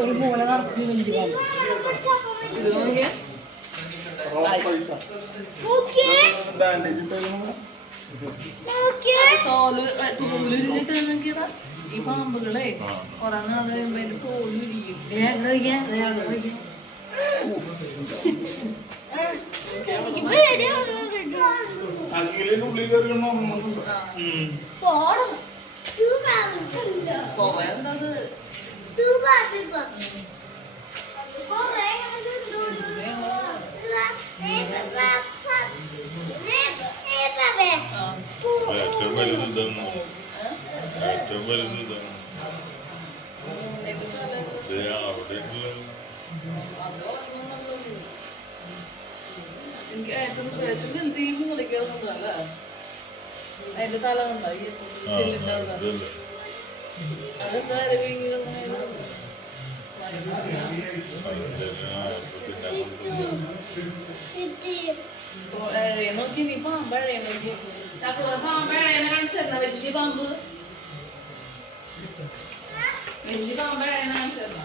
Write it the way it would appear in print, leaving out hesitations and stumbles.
ഒരു മൂല നിറച്ച് വലിയ തോലുരിഞ്ഞിട്ട് ഈ പാമ്പുകളെ കൊറേ നാള് കഴിയുമ്പോ അതിന്റെ തോലുരിക്കും. കൊറേ ഉണ്ടത്. എനിക്ക് ഏറ്റവും വലുത് ഈ മൂലയ്ക്കുള്ളതല്ല, അതിന്റെ തല ഉണ്ടോ ഈ ചെല്ലിന്റെ അവിടെ, അതെന്താ നോക്കി നീ പാമ്പഴേ നോക്കി പാമ്പഴേ കാണിച്ചെന്ന വലിയ പാമ്പ്, വലിയ പാമ്പഴേ കാണിച്ചെന്ന